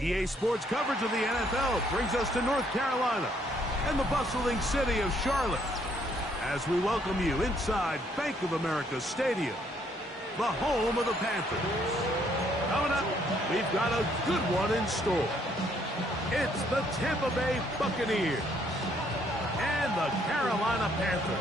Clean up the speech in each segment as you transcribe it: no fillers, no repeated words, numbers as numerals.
EA Sports coverage of the NFL brings us to North Carolina and the bustling city of Charlotte as we welcome you inside Bank of America Stadium, the home of the Panthers. Coming up, we've got a good one in store. It's the Tampa Bay Buccaneers and the Carolina Panthers.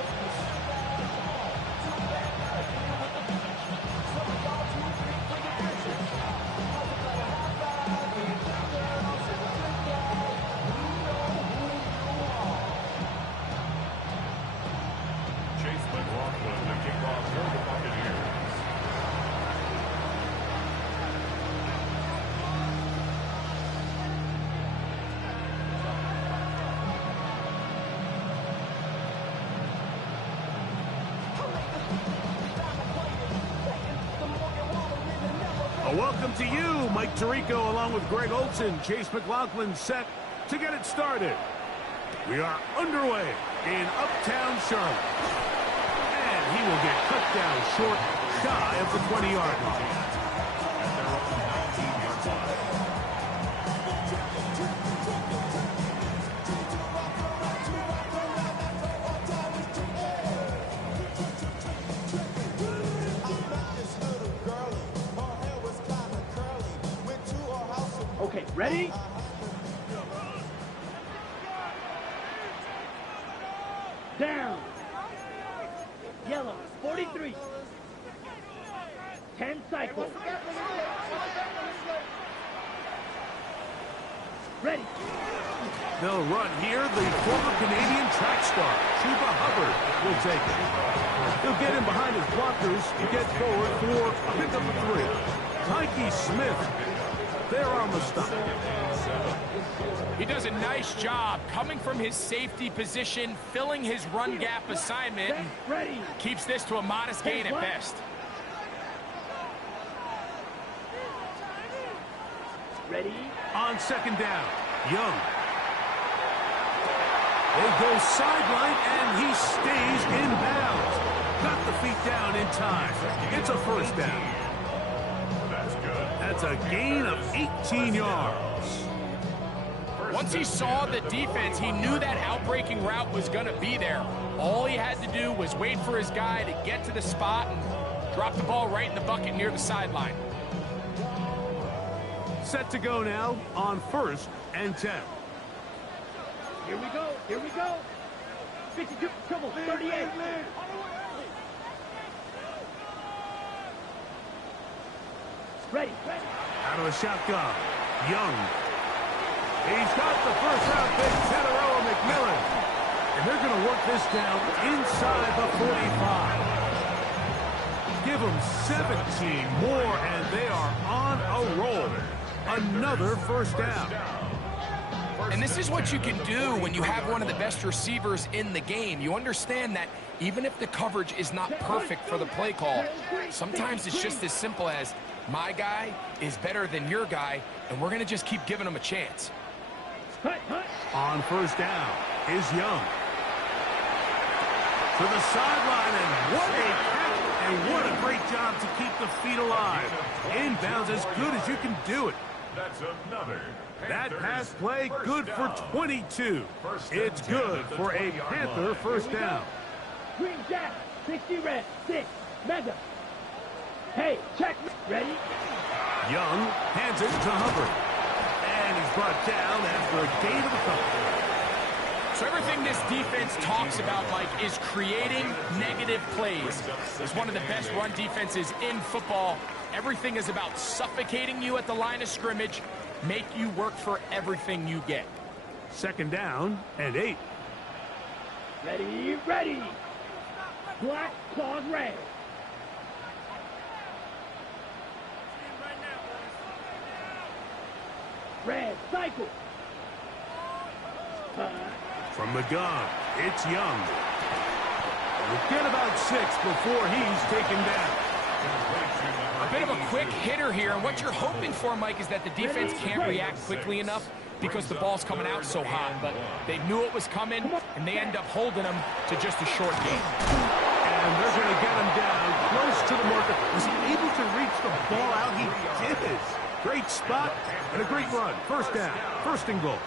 Welcome to you, Mike Tirico, along with Greg Olson. Chase McLaughlin set to get it started. We are underway in Uptown Charlotte. And he will get cut down short, shy of the 20-yard line. Okay, ready? Down. Yellow, 43. 10 cycles. Ready. They'll run here. The former Canadian track star, Chuba Hubbard, will take it. He'll get in behind his blockers to get forward for a pickup of 3. Tyke Smith there on the stop. He does a nice job coming from his safety position, filling his run gap assignment, and keeps this to a modest gain at best. Ready? On second down, Young. They go sideline, and he stays in bounds. Got the feet down in time. It's a first down. That's a gain of 18 yards. Once he saw the defense, he knew that outbreaking route was going to be there. All he had to do was wait for his guy to get to the spot and drop the ball right in the bucket near the sideline. Set to go now on 1st and 10. Here we go. Here we go. 52, trouble, 38. Ready. Out of the shotgun, Young. He's got the first round pick, Teteroa McMillan. And they're going to work this down inside the 45. Give them 17 more, and they are on a roll. Another first down. And this is what you can do when you have one of the best receivers in the game. You understand that even if the coverage is not perfect for the play call, sometimes it's just as simple as, my guy is better than your guy, and we're going to just keep giving him a chance. On first down is Young. To the sideline, and what a catch, and what a great job to keep the feet alive. Inbounds as good as you can do it. That's another. That pass play good for 22. It's good for a Panther first down. Green Jack, 60 red, 6, mega. Hey, check, ready? Young hands it to Hubbard. And he's brought down after a gain of a couple. So everything this defense talks about, Mike, is creating negative plays. It's one of the best run defenses in football. Everything is about suffocating you at the line of scrimmage, make you work for everything you get. Second down and 8. Ready, ready. Black, claws, red. Red, cycle. From the gun, it's Young. We'll get about 6 before he's taken down. A bit of a quick hitter here, and what you're hoping for, Mike, is that the defense can't react quickly enough because the ball's coming out so hot. But they knew it was coming, and they end up holding him to just a short gain. And they're going to get him down close to the marker. Was he able to reach the ball out? He did. Great spot and a great run. First down, first and goal.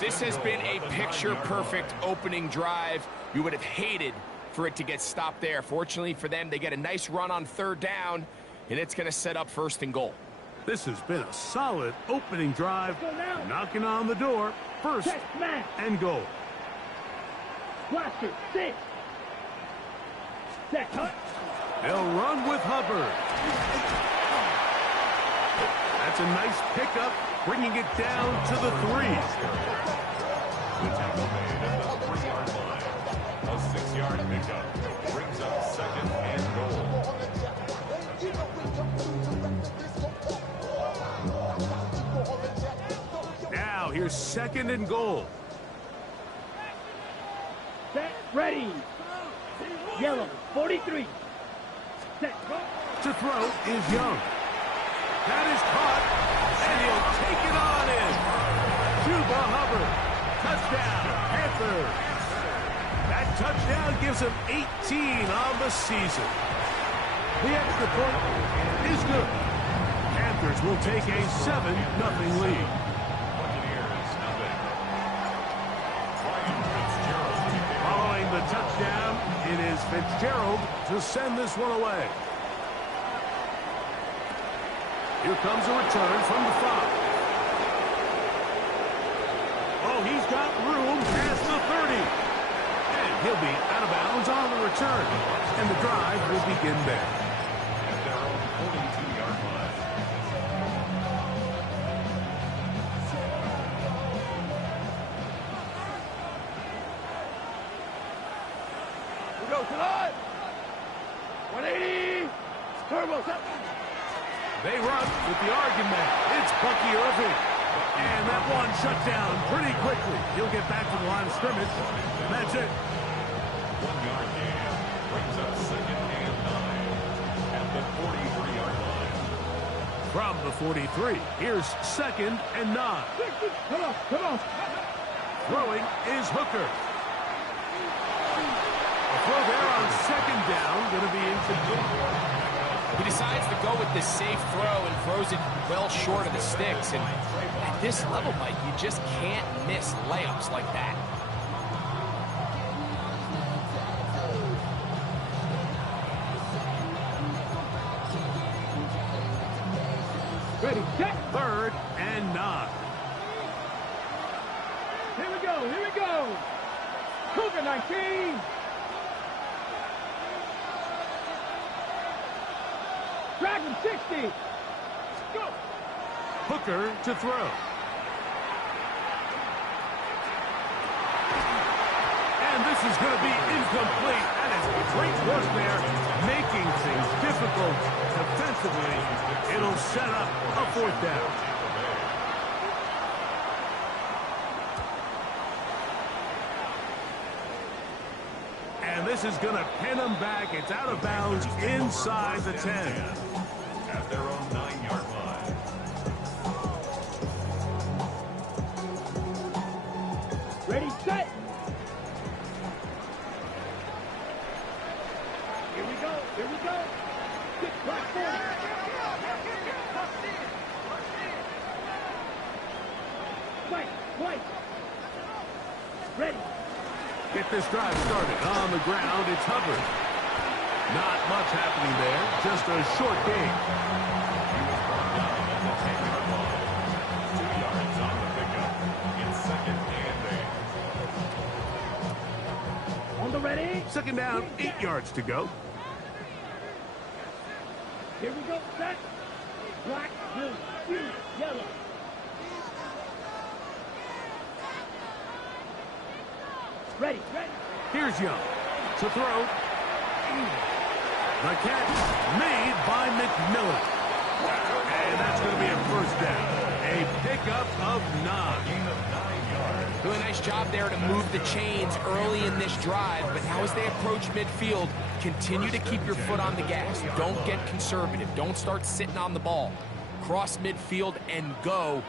This has been a picture-perfect opening drive. You would have hated for it to get stopped there. Fortunately for them, they get a nice run on third down, and it's going to set up first and goal. This has been a solid opening drive, knocking on the door, first and goal. Blaster, 6. Set, cut. They'll run with Hubbard. That's a nice pickup, bringing it down to the 3. The tackle made at the 3-yard line. A 6-yard pickup brings up second and goal. Now here's second and goal. Set, ready. Yellow, 43. Set, go. To throw is Young. That is caught, and he'll take it on in. Chuba Hubbard. Touchdown, Panthers. That touchdown gives him 18 on the season. The extra point is good. Panthers will take a 7-0 lead. Following the touchdown, it is Fitzgerald to send this one away. Here comes a return from the 5. Oh, he's got room past the 30. And he'll be out of bounds on the return. And the drive will begin there. At their own 42-yard line. We go tonight. 180. Turbo, set. They run with the argument. It's Bucky Irving. And that one shut down pretty quickly. He'll get back to the line of scrimmage. And that's it. 1-yard gain brings up second and 9 at the 43-yard line. From the 43, here's second and 9. Come on, come on. Throwing is Hooker. A throw there on second down, going to be incomplete. He decides to go with this safe throw and throws it well short of the sticks. And at this level, Mike, you just can't miss layups like that. Ready, set. Third and 9. Here we go, here we go. Cougar 19. Dragon 60. Go. Hooker to throw. And this is going to be incomplete. That is great work there, making things difficult defensively. It'll set up a fourth down. And this is going to pin them back. It's out of bounds inside the 10. At their own 9-yard line. Ready, set. Here we go, here we go. Get black 40. White. Ready. Get this drive started. On the ground, it's Hubbard. Not much happening there. Just a short gain. He was brought down at the 10-yard line. 2 yards on the pickup. In second and 8. On the ready. Second down, 8 yards to go. Here we go, set. Black, blue, green, yellow. Ready. Here's Young to throw. The catch made by McMillan. And that's going to be a first down. A pickup of 9. Really nice job there to move the chains early in this drive, but now as they approach midfield, continue to keep your foot on the gas. Don't get conservative. Don't start sitting on the ball. Cross midfield and go.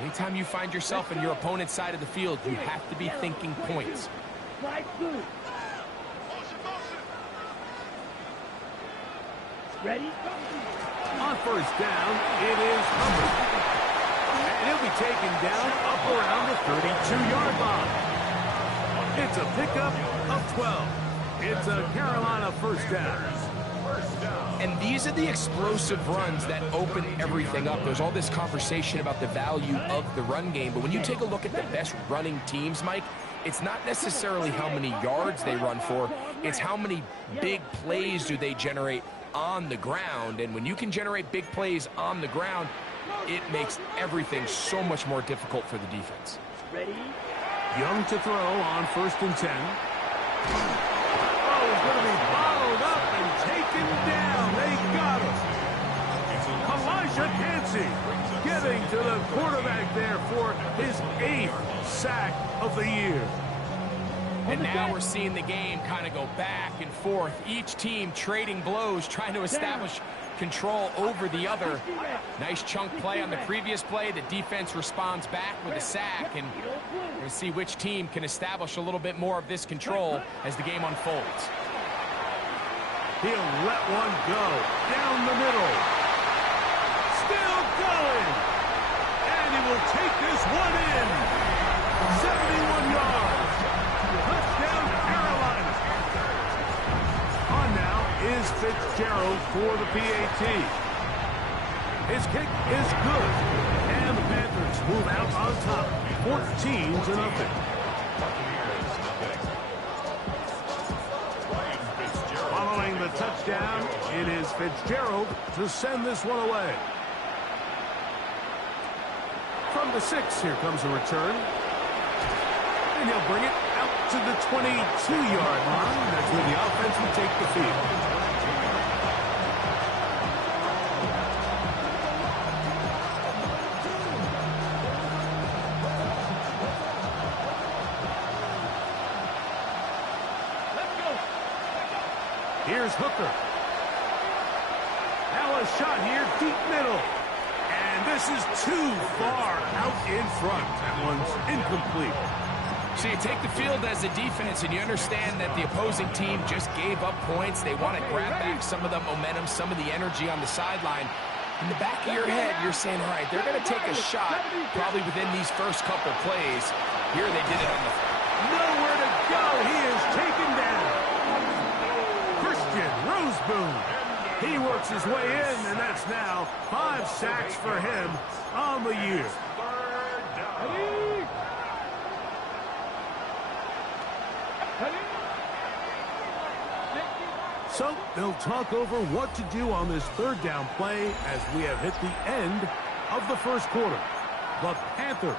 Anytime you find yourself in your opponent's side of the field, you have to be thinking points. White, blue. Ready? On first down, it is Hubbard. And he'll be taken down up around the 32-yard line. It's a pickup of 12. It's a Carolina first down. And these are the explosive runs that open everything up. There's all this conversation about the value of the run game, but when you take a look at the best running teams, Mike, it's not necessarily how many yards they run for, it's how many big plays do they generate on the ground. And when you can generate big plays on the ground, it makes everything so much more difficult for the defense. Ready? Young to throw on 1st and 10. Oh, he's going to be followed up and taken down. They got him. Elijah Cansey getting to the quarterback there for his 8th sack of the year. And now we're seeing the game kind of go back and forth. Each team trading blows, trying to establish control over the other. Nice chunk play on the previous play. The defense responds back with a sack, and we're going to see which team can establish a little bit more of this control as the game unfolds. He'll let one go down the middle. Still going. And he will take this one in. 71 yards. Touchdown, Carolina. On now is Fitzgerald for the PAT. His kick is good. And the Panthers move out on top, 14-0. Following the touchdown, it is Fitzgerald to send this one away. From the 6, here comes a return. And he'll bring it out to the 22-yard line. That's where the offense will take the field. Here's Hooker. Now a shot here, deep middle. And this is too far out in front. That one's incomplete. So you take the field as a defense, and you understand that the opposing team just gave up points. They want to grab back some of the momentum, some of the energy on the sideline. In the back of your head, you're saying, all right, they're going to take a shot probably within these first couple plays. Here they did it on the... Nowhere to go. He is taken down. Christian Roseboom. He works his way in, and that's now 5 sacks for him on the year. So they'll talk over what to do on this 3rd down play as we have hit the end of the first quarter. The Panthers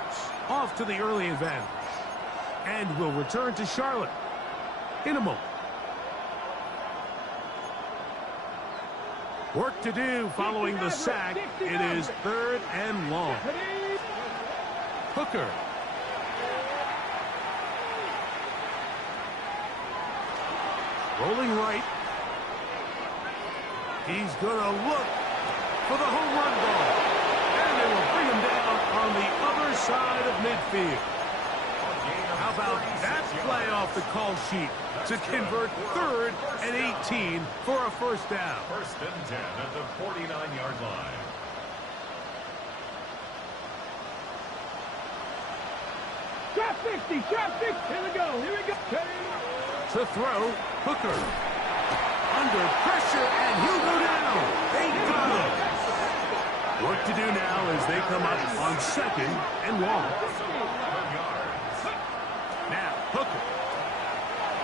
off to the early advantage and will return to Charlotte in a moment. Work to do following the sack. It is 3rd and long. Hooker. Rolling right. He's going to look for the home run ball. And they will bring him down on the other side of midfield. How about that play off the call sheet to convert 3rd and 18 for a first down. 1st and 10 at the 49-yard line. Shot 60, shot 60. Here we go, here we go. To throw, Hooker. Under pressure, and he'll go down. They got him. Work to do now as they come up on 2nd and long. Now, Hooker.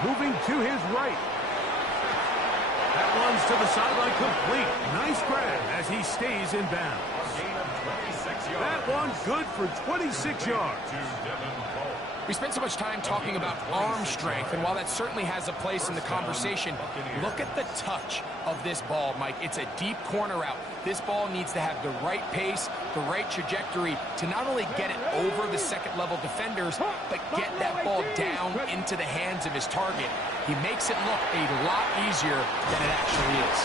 Moving to his right. That one's to the sideline complete. Nice grab as he stays in bounds. That one's good for 26 yards. We spent so much time talking about arm strength, and while that certainly has a place in the conversation, look at the touch of this ball, Mike. It's a deep corner out. This ball needs to have the right pace, the right trajectory to not only get it over the second-level defenders, but get that ball down into the hands of his target. He makes it look a lot easier than it actually is.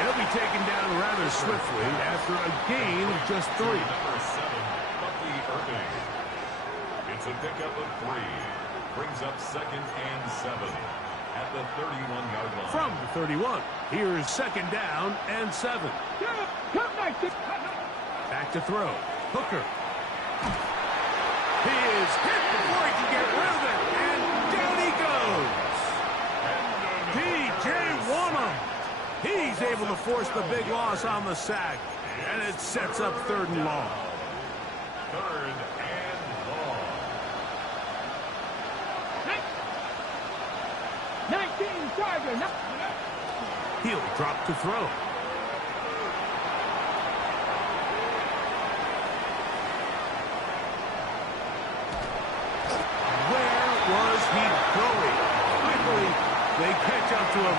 It'll be taken down rather swiftly after a gain of just 3. Number 7, Bucky Irving. It's a pickup of 3. Brings up 2nd and 7. at the 31-yard line. From the 31, here's second down and 7. Back to throw. Hooker. He is hit before he can get rid of it, and down he goes. P.J. Wanham. He's able to force the big loss on the sack, and it sets up 3rd and long. 3rd and long. 19 Charger. He'll drop to throw. Where was he going? Quickly, they catch up to him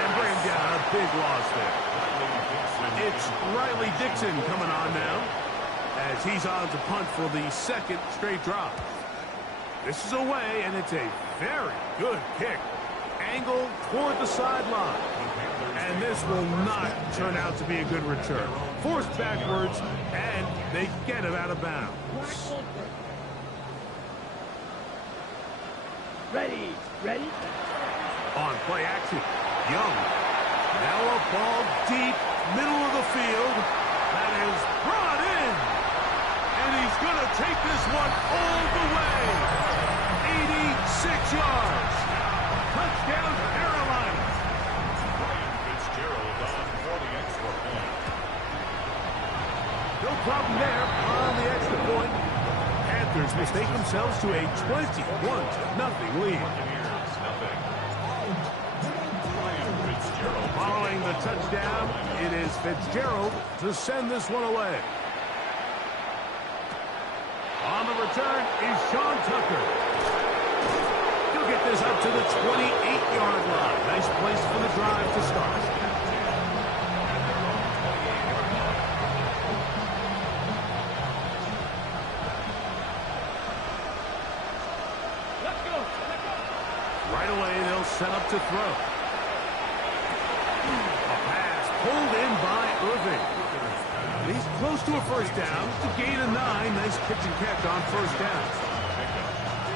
and bring him down. A big loss there. It's Riley Dixon coming on now, as he's on to punt for the 2nd straight drop. This is away, and it's a very good kick. Angle toward the sideline. And this will not turn out to be a good return. Forced backwards, and they get him out of bounds. Ready. On play action, Young. Now a ball deep, middle of the field. That is brought in. And he's going to take this one all the way. 86 yards. Touchdown, Carolina. Ryan Fitzgerald on for the extra point. No problem there on the extra point. Panthers mistake themselves to a 21-0 lead. Buccaneers, nothing. Ryan Fitzgerald. Following the touchdown, it is Fitzgerald to send this one away. On the return is Sean Tucker. He'll get this up to the 28-yard line. Nice place for the drive to start. Right away, they'll set up to throw. A pass pulled in by Irving. He's close to a first down. To gain a 9. Nice pitch and catch on first down.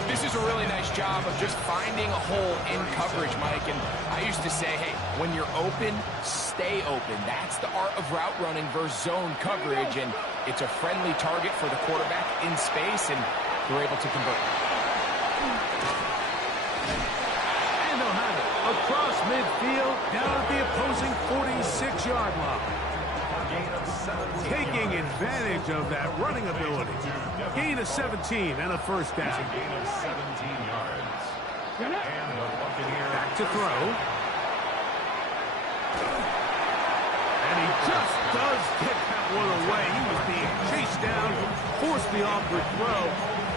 This is a really nice job of just finding a hole in coverage, Mike. And I used to say, hey, when you're open, stay open. That's the art of route running versus zone coverage. And it's a friendly target for the quarterback in space, and they're able to convert. And they'll have it across midfield, down at the opposing 46-yard line. Taking advantage of that running ability. Gain of 17 and a first down. Gain of 17 yards. And the Buccaneers Back to throw. And he just does get that one away. He was being chased down, forced the awkward throw.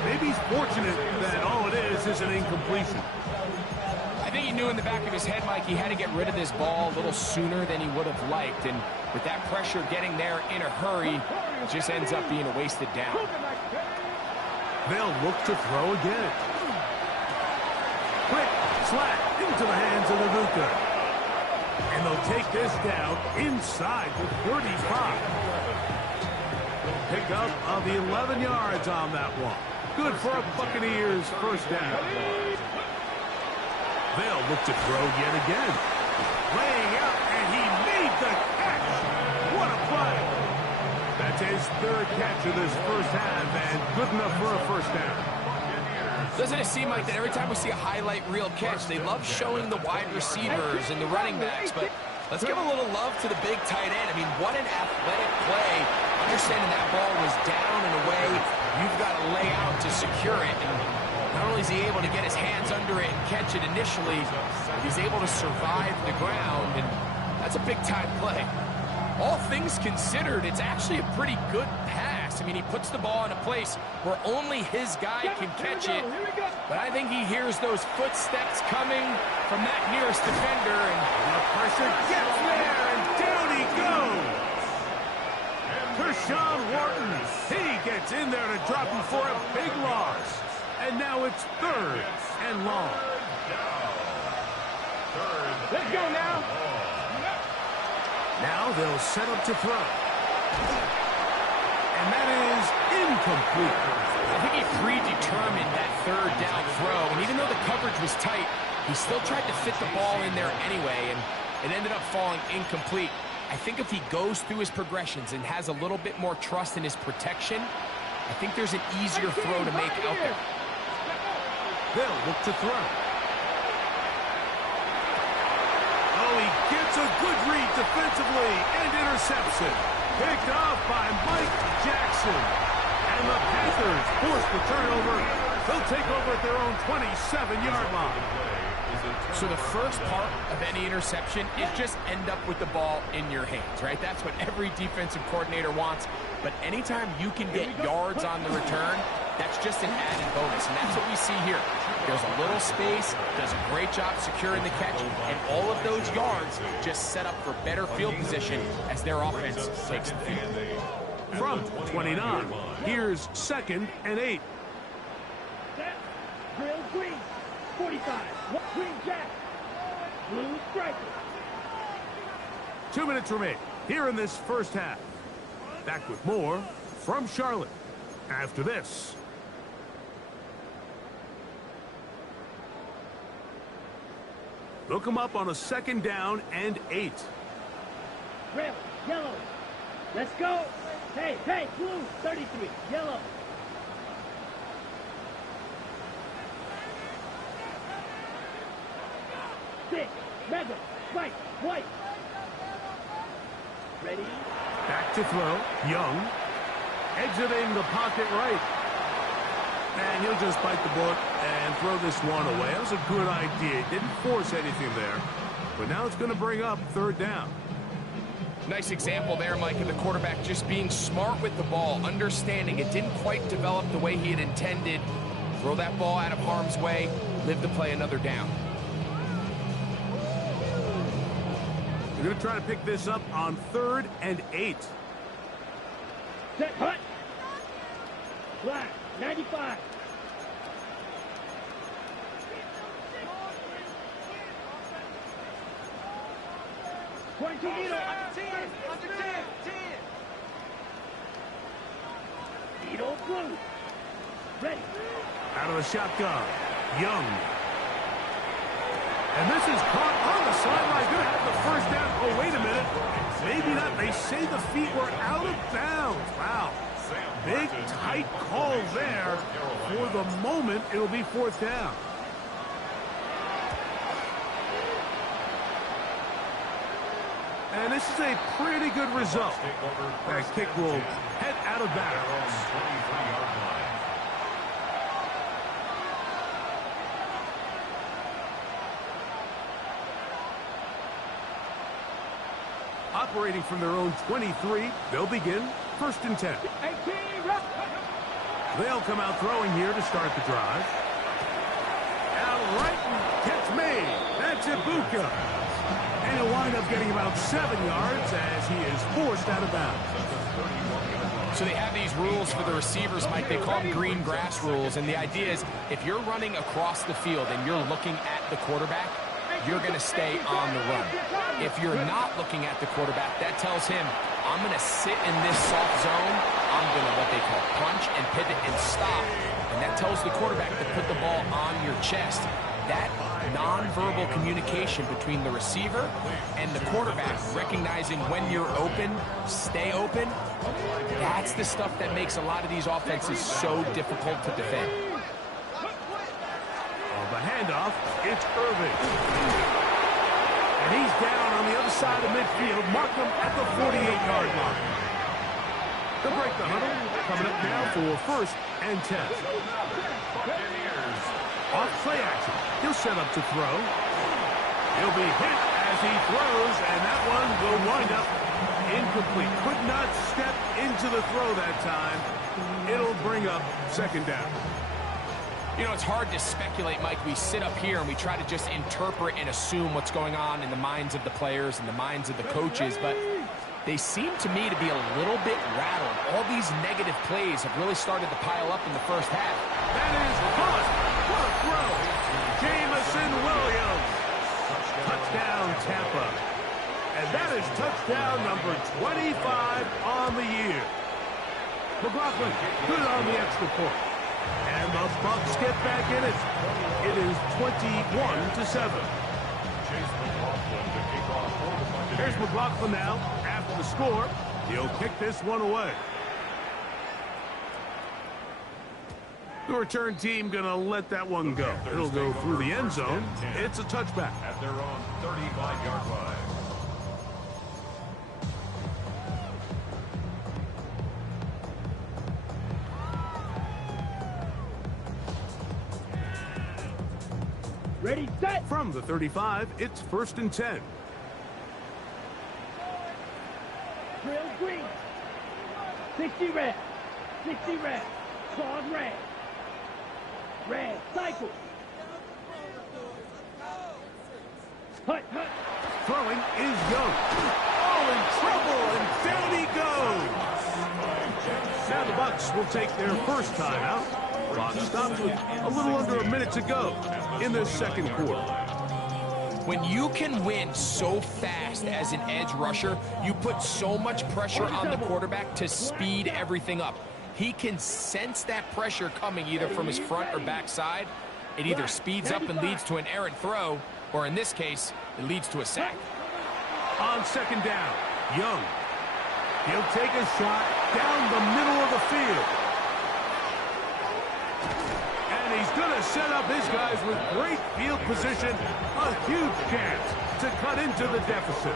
Maybe he's fortunate that all it is an incompletion. I think he knew in the back of his head, Mike, he had to get rid of this ball a little sooner than he would have liked. And with that pressure getting there in a hurry, it just ends up being a wasted down. They'll look to throw again. Quick slap into the hands of Ibuka. And they'll take this down inside the 35. Pick up of the 11 yards on that one. Good for a Buccaneers first down. They'll look to throw yet again. Laying out, and he made the catch. What a play. That's his 3rd catch of this first half, and good enough for a first down. Doesn't it seem like that every time we see a highlight reel catch, they love showing the wide receivers and the running backs, but let's give a little love to the big tight end. I mean, what an athletic play. Understanding that ball was down and away, you've got to lay out to secure it. And not only is he able to get his hands under it and catch it initially, he's able to survive the ground, and that's a big-time play. All things considered, it's actually a pretty good pass. I mean, he puts the ball in a place where only his guy can catch it, but I think he hears those footsteps coming from that nearest defender, and the pressure gets there, and down he goes. Kershawn Wharton, he gets in there to drop him for a big loss. And now it's 3rd and long. Let's go now. Now they'll set up to throw. And that is incomplete. I think he predetermined that third down throw, and even though the coverage was tight, he still tried to fit the ball in there anyway, and it ended up falling incomplete. I think if he goes through his progressions and has a little bit more trust in his protection, I think there's an easier throw to make out there. They'll look to throw. Oh, he gets a good read defensively and intercepts it. Picked off by Mike Jackson. And the Panthers force the turnover. They'll take over at their own 27-yard line. So the first part of any interception is just end up with the ball in your hands, right? That's what every defensive coordinator wants. But anytime you can get yards on the return, that's just an added bonus. And that's what we see here. There's a little space, does a great job securing the catch, and all of those yards just set up for better field position as their offense takes the field. From 29, here's 2nd and 8. Drill green, 45. Green jack. Blue striker. 2 minutes remain here in this first half. Back with more from Charlotte after this. They'll come up on a 2nd down and 8. Red, yellow. Let's go. Hey, hey, blue, 33. Yellow. Six, mega, right, white. Ready? Back to throw. Young. Exiting the pocket right. And he'll just bite the bullet and throw this one away. That was a good idea. Didn't force anything there. But now it's going to bring up 3rd down. Nice example there, Mike, of the quarterback just being smart with the ball, understanding it didn't quite develop the way he had intended. Throw that ball out of harm's way, live to play another down. They're going to try to pick this up on 3rd and 8. Set, hut. Black, 95. Under 10, under 10. Needle blue. Ready. Out of the shotgun. Young. And this is caught on the sideline. Going to have the 1st down. Oh, wait a minute. Maybe not. They say the feet were out of bounds. Wow. Big, tight call there. For the moment, it'll be 4th down. And this is a pretty good result. That kick will head out of bounds. Operating from their own 23, they'll begin 1st and 10. They'll come out throwing here to start the drive. Out right and catch made. That's Ibuka. And he'll wind up getting about 7 yards as he is forced out of bounds. So they have these rules for the receivers, Mike. They call them green grass rules. And the idea is if you're running across the field and you're looking at the quarterback, you're going to stay on the run. If you're not looking at the quarterback, that tells him, I'm going to sit in this soft zone. I'm going to what they call punch and pivot and stop. And that tells the quarterback to put the ball on your chest. That nonverbal communication between the receiver and the quarterback, recognizing when you're open, stay open, that's the stuff that makes a lot of these offenses so difficult to defend. On the handoff, it's Irving. And he's down on the other side of midfield. Mark him at the 48-yard line. They'll break the huddle. Coming up now for 1st and 10. Off play action. He'll set up to throw. He'll be hit as he throws, and that one will wind up incomplete. Could not step into the throw that time. It'll bring up 2nd down. You know, it's hard to speculate, Mike. We sit up here and we try to just interpret and assume what's going on in the minds of the players and the minds of the coaches, but they seem to me to be a little bit rattled. All these negative plays have really started to pile up in the first half. That is caught. What a throw. Jamison Williams. Touchdown, Tampa. And that is touchdown number 25 on the year. McLaughlin good on the extra point. And And the Bucks get back in it. It is 21-7. Here's McLaughlin now after the score. He'll kick this one away. The return team going to let that one go. It'll go through the end zone. It's a touchback. At their own 35-yard line. Ready, set. From the 35, it's 1st and 10. Drill green. 60 red. 60 red. Pause red. Red. Cycle. Hut, hut. Throwing is Young. Oh, in trouble, and down he goes. Now the Bucks will take their first timeout. Clock stops with a little under a minute to go in the second quarter. When you can win so fast as an edge rusher, you put so much pressure on the quarterback to speed everything up. He can sense that pressure coming either from his front or back side. It either speeds up and leads to an errant throw, or in this case, it leads to a sack. On second down, Young. He'll take a shot down the middle of the field. And he's going to set up his guys with great field position. A huge chance to cut into the deficit.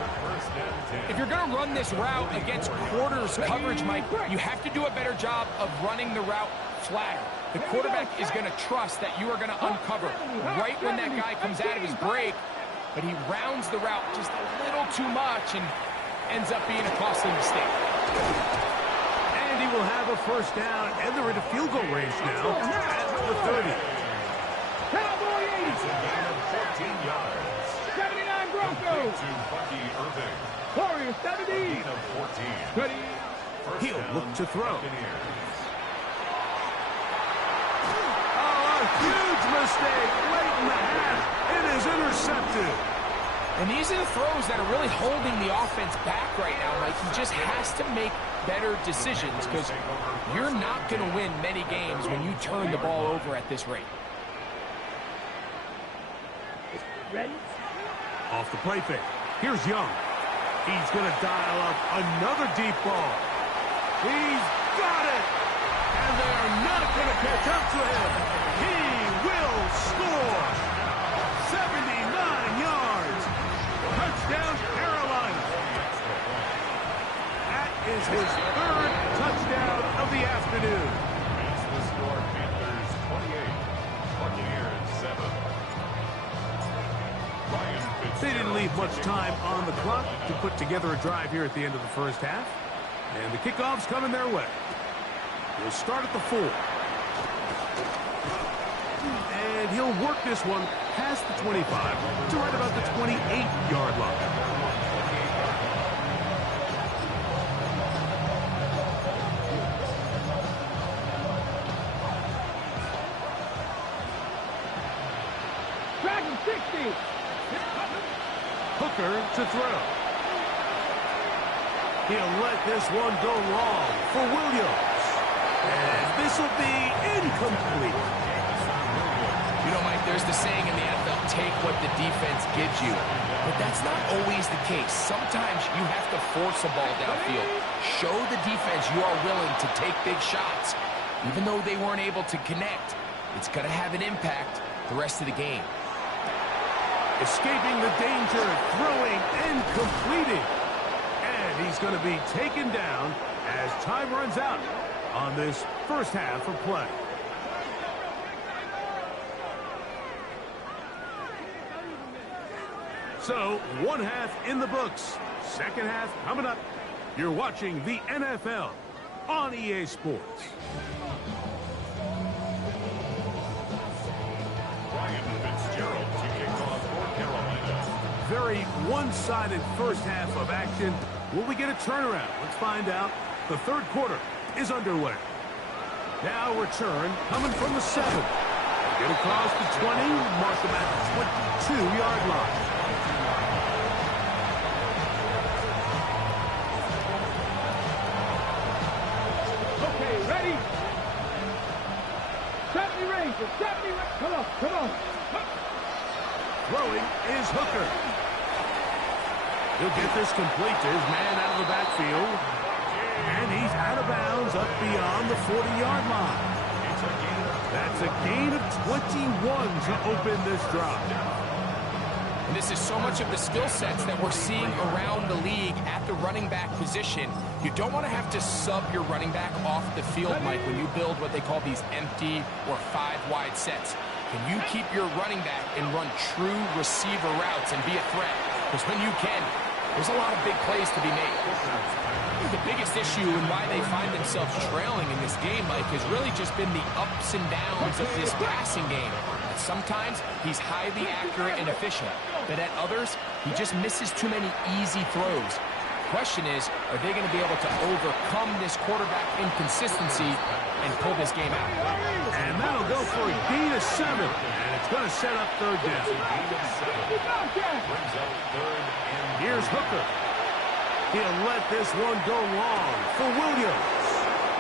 If you're going to run this route against quarters coverage, Mike, you have to do a better job of running the route flatter. The quarterback is going to trust that you are going to uncover right when that guy comes out of his break, but he rounds the route just a little too much and ends up being a costly mistake. And he will have a first down, and they're into field goal range now at the 30. Cowboy 80. 14 yards. 79 Broncos. To Bucky Irving. Warriors 70. Gain of 14. 30. He'll look to throw. Buccaneers. Oh, a huge mistake late in the half. It is intercepted. And these are the throws that are really holding the offense back right now, Mike. He just has to make better decisions because you're not going to win many games when you turn the ball over at this rate. Ready? Off the play fake. Here's Young. He's going to dial up another deep ball. He's got it. And they're not going to catch up to him. He will score. 79 yards. Touchdown, Carolina. That is his third touchdown of the afternoon. It's the score. Panthers 28. Buccaneers 7. They didn't leave much time on the clock to put together a drive here at the end of the first half. And the kickoff's coming their way. We'll start at the 4. And he'll work this one past the 25 to right about the 28-yard line. Dragon 60. Hooker to throw. He'll let this one go long for Williams. And this will be incomplete. You know, Mike, there's the saying in the NFL, take what the defense gives you. But that's not always the case. Sometimes you have to force a ball downfield. Show the defense you are willing to take big shots. Even though they weren't able to connect, it's going to have an impact the rest of the game. Escaping the danger, throwing and completing. And he's going to be taken down as time runs out on this first half of play. So, one half in the books. Second half coming up. You're watching the NFL on EA Sports. Very one-sided first half of action. Will we get a turnaround? Let's find out. The third quarter is underway. Now return coming from the 7. Get across the 20, mark them at the 22-yard line. Okay, ready? 70 for 70. Come on, come on. Throwing is Hooker. He'll get this complete to his man out of the backfield. And he's out of bounds up beyond the 40-yard line. That's a gain of 21 to open this drive. And this is so much of the skill sets that we're seeing around the league at the running back position. You don't want to have to sub your running back off the field, Mike, when you build what they call these empty or 5-wide sets. Can you keep your running back and run true receiver routes and be a threat? Because when you can, there's a lot of big plays to be made. The biggest issue and why they find themselves trailing in this game, Mike, has really just been the ups and downs of this passing game. And sometimes he's highly accurate and efficient, but at others, he just misses too many easy throws. The question is, are they going to be able to overcome this quarterback inconsistency and pull this game out? And that'll go for a gain of 7, and it's going to set up third down. Here's Hooker. He'll let this one go long for Williams.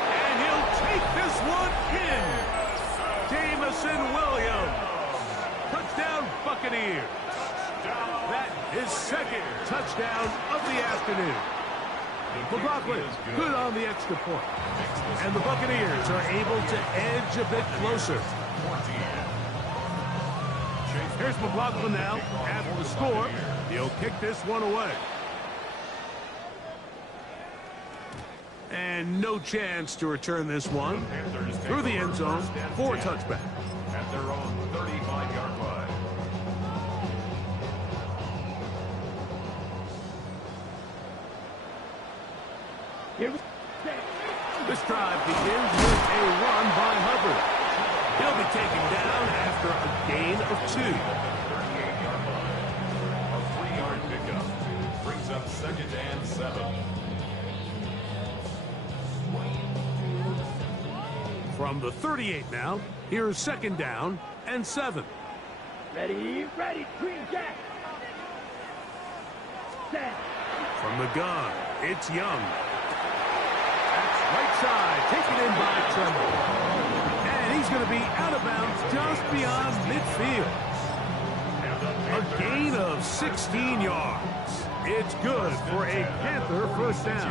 And he'll take this one in. Jamison Williams. Touchdown Buccaneers. That is second touchdown of the afternoon. McLaughlin good on the extra point. And the Buccaneers are able to edge a bit closer. Here's McLaughlin now after the score. He'll kick this one away. And no chance to return this one through the end zone for a touchback. At their own 35-yard line. This drive begins with a run by Hubbard. He'll be taken down after a gain of 2. 38-yard line. A 3-yard pickup brings up 2nd and 7. From the 38 now, here's 2nd down and 7. Ready, ready, Green Jack. Set. From the gun, it's Young. That's right side, taken in by Tremble. And he's going to be out of bounds just beyond midfield. A gain of 16 yards. It's good for a Panther first down.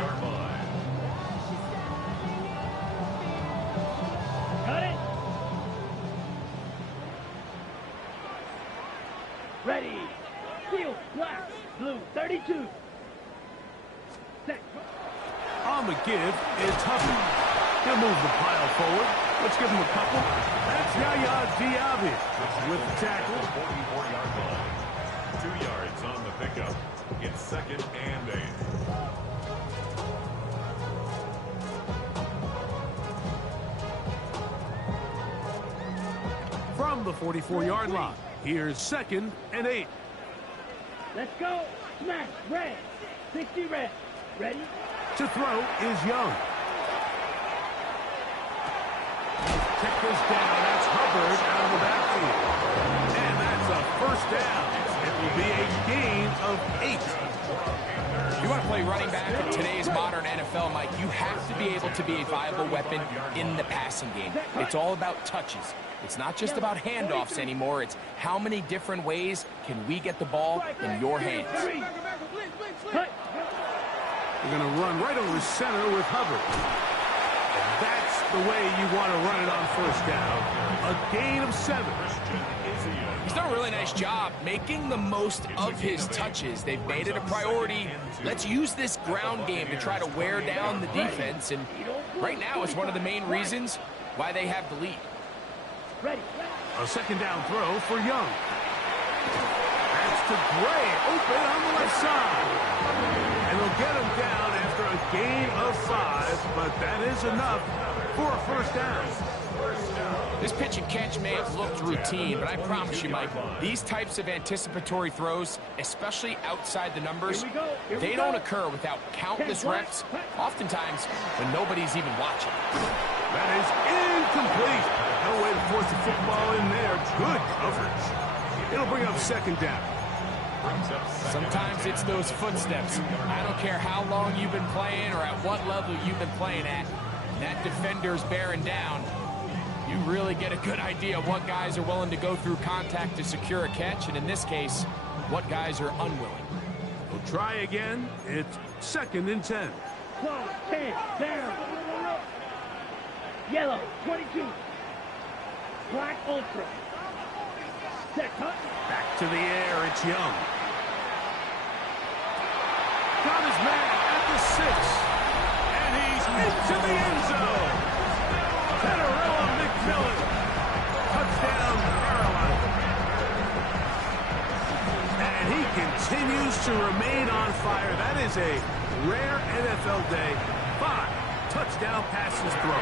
Cut it. Ready. Field, black, blue, 32. Set. On the give is Hubbard. He'll move the pile forward. Let's give him a couple. That's Yaya Diaby with the tackle. 44-yard line. 2 yards on the pickup. It's 2nd and 8. From the 44-yard line, here's 2nd and 8. Let's go. Smash, red. 60 red. Ready? To throw is Young. Check this down. That's Hubbard out of the backfield. And that's a first down. It will be a gain of 8. You want to play running back in today's modern NFL, Mike, you have to be able to be a viable weapon in the passing game. It's all about touches. It's not just about handoffs anymore. It's how many different ways can we get the ball in your hands. We're going to run right over center with Hubbard. And that's the way you want to run it on first down. A gain of 7. He's done a really nice job making the most of his touches. They've made it a priority. Let's use this ground game to try to wear down the defense. And right now it's one of the main reasons why they have the lead. Ready. A 2nd down throw for Young. That's to Gray, open on the left side. And they'll get him down after a gain of 5, but that is enough for a first down. This pitch and catch may have looked routine, but I promise you, Mike, these types of anticipatory throws, especially outside the numbers, they don't occur without countless reps, oftentimes when nobody's even watching. That is incomplete. No way to force the football in there. Good coverage. It'll bring up 2nd down. Sometimes it's those footsteps. I don't care how long you've been playing or at what level you've been playing at. That defender's bearing down. You really get a good idea of what guys are willing to go through contact to secure a catch, and in this case, what guys are unwilling. We'll try again. It's 2nd and 10. Close, 10, down. Yellow, 22. Black ultra. Set cut. Back to the air, it's Young. Got his man at the 6. And he's into the end zone. Tenarella McMillan. Touchdown, Carolina. And he continues to remain on fire. That is a rare NFL day. 5 touchdown passes thrown.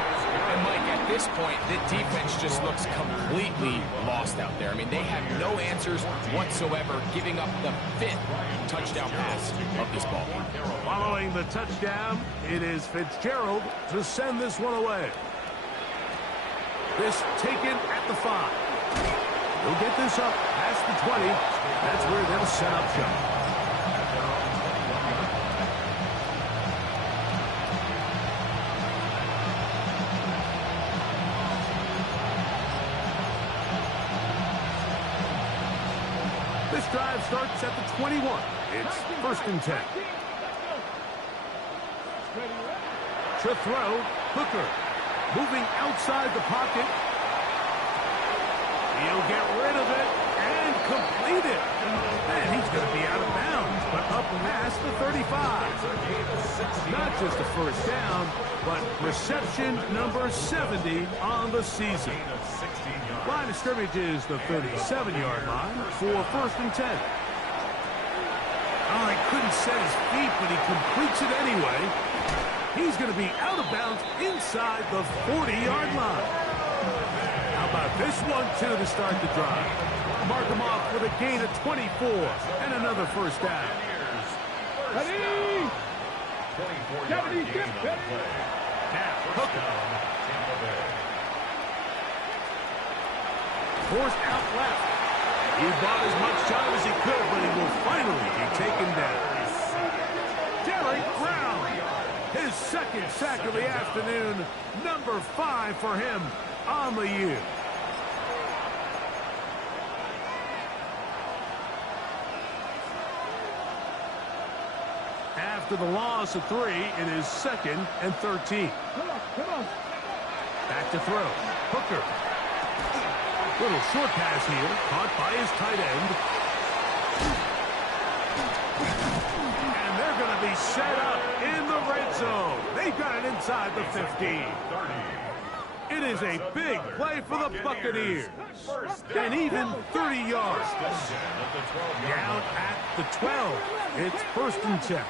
And Mike, at this point, the defense just looks completely lost out there. I mean, they have no answers whatsoever, giving up the 5th touchdown pass of this ball game. Following the touchdown, it is Fitzgerald to send this one away. This taken at the 5. They'll get this up past the 20. That's where they'll set up shop. This drive starts at the 21. It's 1st and 10. To throw, Hooker. Moving outside the pocket. He'll get rid of it and complete it. And he's going to be out of bounds, but up past the 35. Not just a first down, but reception number 70 on the season. Line of scrimmage is the 37-yard line for 1st and 10. Oh, he couldn't set his feet, but he completes it anyway. He's going to be out of bounds inside the 40-yard line. How about this one, too, to start the drive? Mark him off with a gain of 24 and another first down. Ready? 76, ready? Now, Hooker. Forced out left. He bought as much time as he could, but he will finally be taken down. Derek Brown. His 2nd sack of the afternoon. Number 5 for him on the year. After the loss of 3, it is 2nd and 13. Come on. Back to throw. Hooker. Little short pass here, caught by his tight end. And they're going to be set up in the red zone. They've got it inside the 15. It is a big play for the Buccaneers. And even 30 yards. Down at the 12. It's 1st and 10.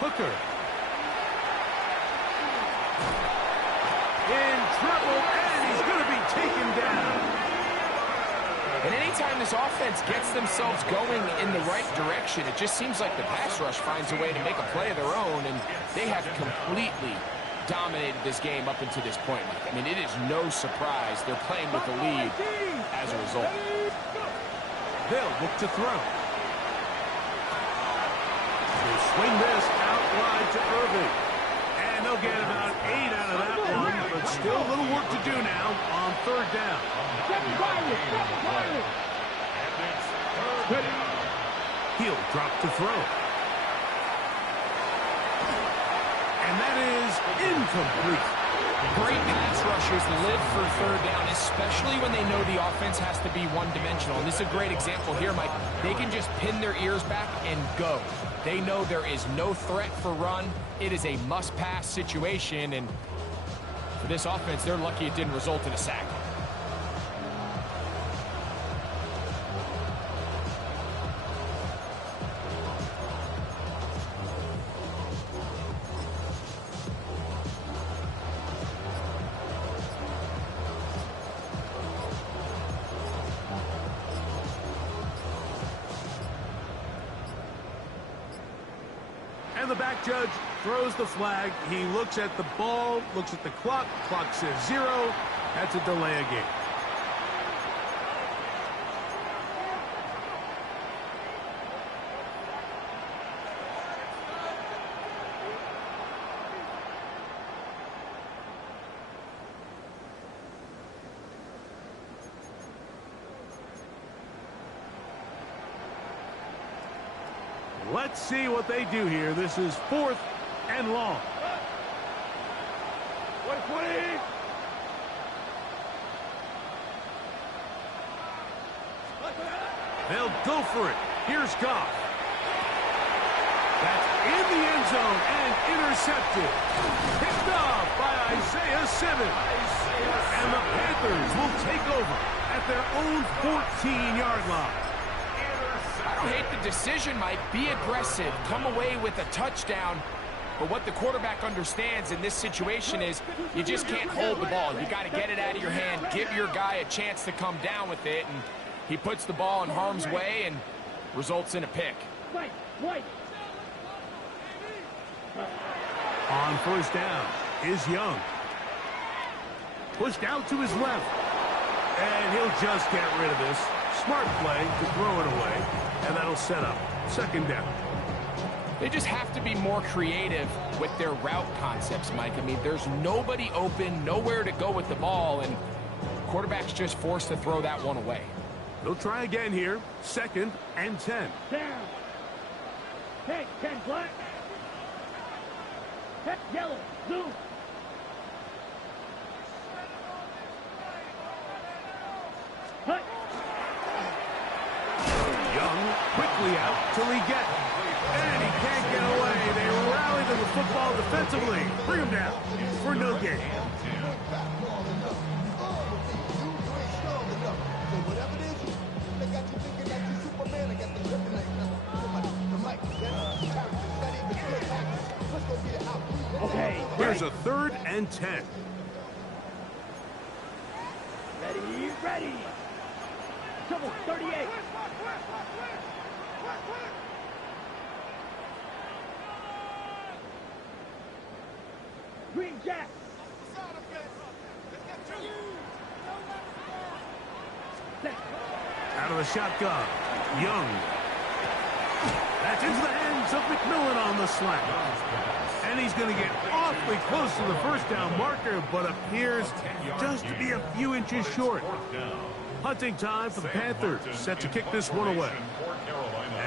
Hooker. In trouble, and he's going to be taken down. And anytime this offense gets themselves going in the right direction, it just seems like the pass rush finds a way to make a play of their own, and they have completely dominated this game up until this point. I mean, it is no surprise they're playing with the lead as a result. They'll look to throw. They'll swing this out wide to Irving. And they'll get about 8 out of that one, but still a little work to do now on 3rd down. He'll drop to throw. And that is incomplete. Great pass rushers live for 3rd down, especially when they know the offense has to be one-dimensional. And this is a great example here, Mike. They can just pin their ears back and go. They know there is no threat for run. It is a must-pass situation, and for this offense, they're lucky it didn't result in a sack. And the back judge throws the flag. He looks at the ball, looks at the clock. Clock says 0. That's a delay of game. Let's see what they do here. This is 4th and long. 20. They'll go for it. Here's Goff. That's in the end zone and intercepted. Picked off by Isaiah Simmons. And the Panthers will take over at their own 14-yard line. I don't hate the decision, Mike. Be aggressive. Come away with a touchdown. But what the quarterback understands in this situation is you just can't hold the ball. You got to get it out of your hand, give your guy a chance to come down with it, and he puts the ball in harm's way and results in a pick. On first down is Young. Pushed out to his left. And he'll just get rid of this. Smart play to throw it away. And that'll set up 2nd down. They just have to be more creative with their route concepts, Mike. I mean, there's nobody open, nowhere to go with the ball, and quarterback's just forced to throw that one away. They'll try again here. 2nd and 10. Down. Hey, 10 black. Heck, yellow. Zoom. Hut. Young quickly out till he gets it. And he can't get away. They rally to the football defensively. Bring him down for no gain. Okay. Here's a 3rd and 10. Ready. Double 38. Green Jack. Out of the shotgun. Young. That's into the hands of McMillan on the slant. And he's going to get awfully close to the first down marker, but appears just to be a few inches short. Punting time for the Panthers, set to kick this one away.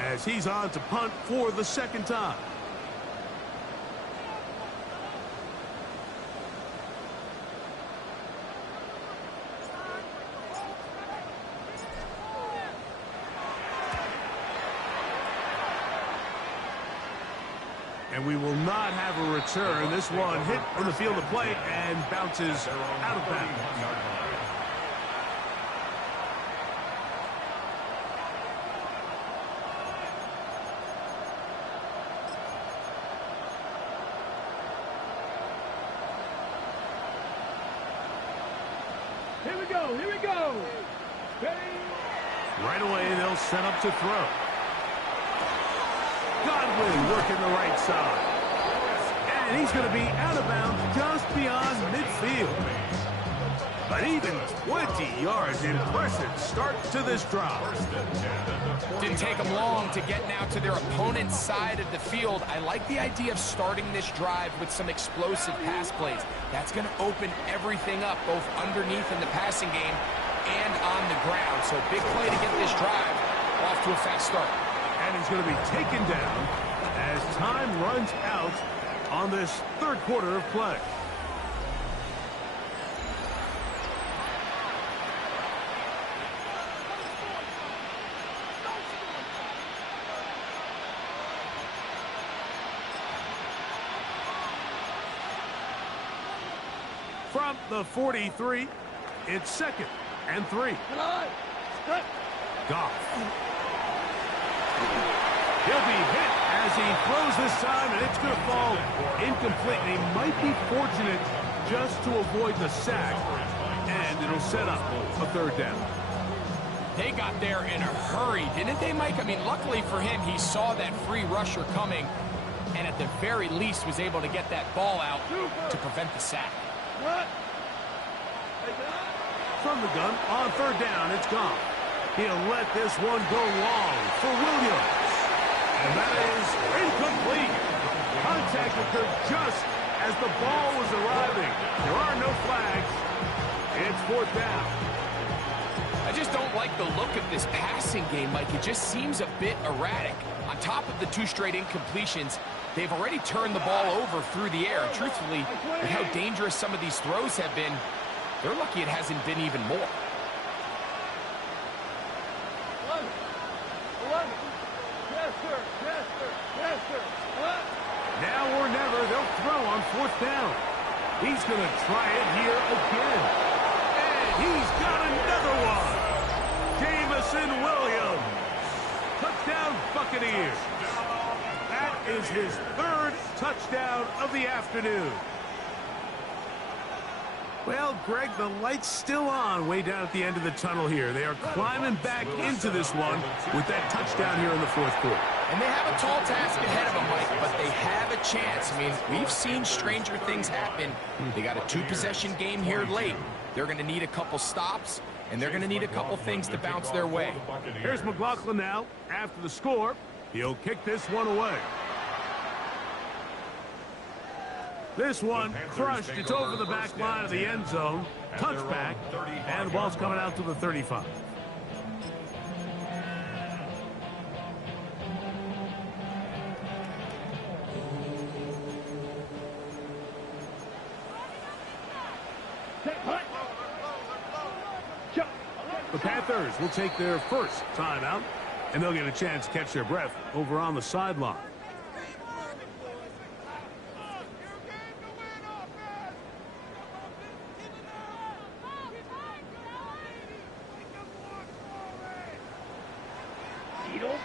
As he's on to punt for the 2nd time. And we will not have a return. This one hit in the field of play and bounces out of bounds. Here we go. Ready. Right away, they'll set up to throw. Godwin working the right side. And he's going to be out of bounds just beyond midfield. But even 20 yards, impressive start to this drive. Didn't take them long to get now to their opponent's side of the field. I like the idea of starting this drive with some explosive pass plays. That's going to open everything up, both underneath in the passing game and on the ground. So big play to get this drive off to a fast start. And he's going to be taken down as time runs out on this 3rd quarter of play. From the 43, it's 2nd and 3. Goff. He'll be hit as he throws this time, and it's going to fall incomplete. And he might be fortunate just to avoid the sack, and it'll set up a 3rd down. They got there in a hurry, didn't they, Mike? I mean, luckily for him, he saw that free rusher coming, and at the very least was able to get that ball out to prevent the sack. From the gun, on 3rd down, it's Goff. He'll let this one go long for Williams. And that is incomplete. Contact occurred just as the ball was arriving. There are no flags. It's 4th down. I just don't like like the look of this passing game, Mike. It just seems a bit erratic. On top of the 2 straight incompletions, they've already turned the ball over through the air. And truthfully, with how dangerous some of these throws have been, they're lucky it hasn't been even more. Now or never, they'll throw on 4th down. He's going to try it here again. And he's got another one. Jamison Williams. Touchdown Buccaneers. That is his 3rd touchdown of the afternoon. Well, Greg, the light's still on way down at the end of the tunnel here. They are climbing back into this one with that touchdown here in the 4th quarter. And they have a tall task ahead of them, Mike, but they have a chance. I mean, we've seen stranger things happen. They got a 2-possession game here late. They're going to need a couple stops, and they're going to need a couple things to bounce their way. Here's McLaughlin now. After the score, he'll kick this one away. This one crushed. It's over the back line of the end zone. Touchback, and the ball's coming out to the 35. The Panthers will take their first timeout, and they'll get a chance to catch their breath over on the sideline.